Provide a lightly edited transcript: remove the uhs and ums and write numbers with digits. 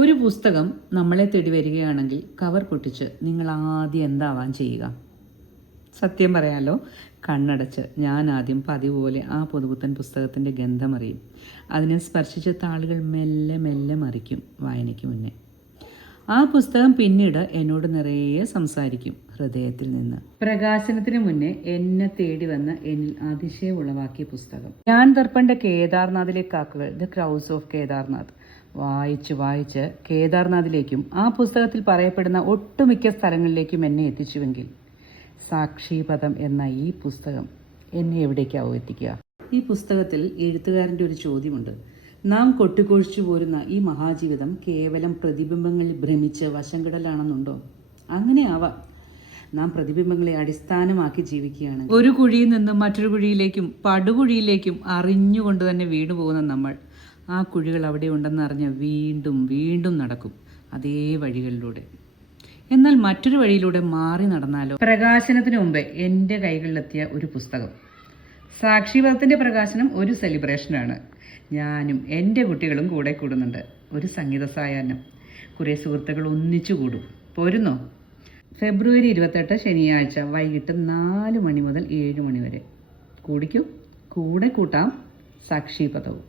ഒരു പുസ്തകം നമ്മളെ തേടി വരികയാണെങ്കിൽ കവർ പൊട്ടിച്ച് നിങ്ങൾ ആദ്യം എന്താവാൻ ചെയ്യുക? സത്യം പറയാലോ, കണ്ണടച്ച് ഞാൻ ആദ്യം പതിവ് പോലെ ആ പുതുപുത്തൻ പുസ്തകത്തിൻ്റെ ഗന്ധമറിയും. അതിനെ സ്പർശിച്ച താളുകൾ മെല്ലെ മെല്ലെ മറിക്കും വായനയ്ക്ക് മുന്നേ. ആ പുസ്തകം പിന്നീട് എന്നോട് നിറയെ സംസാരിക്കും ഹൃദയത്തിൽ നിന്ന്. പ്രകാശനത്തിന് മുന്നേ എന്നെ തേടി വന്ന് എന്നിൽ അതിശയം ഉളവാക്കിയ പുസ്തകം ഞാൻ ദർപ്പന്റെ കേദാർനാഥിലെ കാക്കകൾ, ദ ക്രൗസ് ഓഫ് കേദാർനാഥ്. വായിച്ച് കേദാർനാഥിലേക്കും ആ പുസ്തകത്തിൽ പറയപ്പെടുന്ന ഒട്ടുമിക്ക സ്ഥലങ്ങളിലേക്കും എന്നെ എത്തിച്ചുവെങ്കിൽ സാക്ഷിപദം എന്ന ഈ പുസ്തകം എന്നെ എവിടേക്കാവും എത്തിക്കുക? ഈ പുസ്തകത്തിൽ എഴുത്തുകാരൻ്റെ ഒരു ചോദ്യമുണ്ട്. നാം കൊട്ടിക്കൊഴിച്ചു പോരുന്ന ഈ മഹാജീവിതം കേവലം പ്രതിബിംബങ്ങളിൽ ഭ്രമിച്ച് വശംകടലാണെന്നുണ്ടോ? അങ്ങനെ ആവാം. നാം പ്രതിബിംബങ്ങളെ അടിസ്ഥാനമാക്കി ജീവിക്കുകയാണ്. ഒരു കുഴിയിൽ നിന്ന് മറ്റൊരു കുഴിയിലേക്കും പടുകുഴിയിലേക്കും അറിഞ്ഞുകൊണ്ട് തന്നെ വീണു പോകുന്ന നമ്മൾ ആ കുഴികൾ അവിടെ ഉണ്ടെന്ന് അറിഞ്ഞ് വീണ്ടും വീണ്ടും നടക്കും അതേ വഴികളിലൂടെ. എന്നാൽ മറ്റൊരു വഴിയിലൂടെ മാറി നടന്നാലോ? പ്രകാശനത്തിന് മുമ്പേ എൻ്റെ കൈകളിലെത്തിയ ഒരു പുസ്തകം. സാക്ഷിപദത്തിൻ്റെ പ്രകാശനം ഒരു സെലിബ്രേഷനാണ്. ഞാനും എൻ്റെ കുട്ടികളും കൂടെ കൂടുന്നുണ്ട്. ഒരു സംഗീത സായാഹ്നം. കുറേ സുഹൃത്തുക്കൾ ഒന്നിച്ചു കൂടും. പോരുന്നോ? ഫെബ്രുവരി 28 ശനിയാഴ്ച വൈകിട്ട് 4 മണി മുതൽ 7 മണി വരെ. കൂടിക്കൂ. കൂടെ കൂട്ടാം സാക്ഷിപദവും.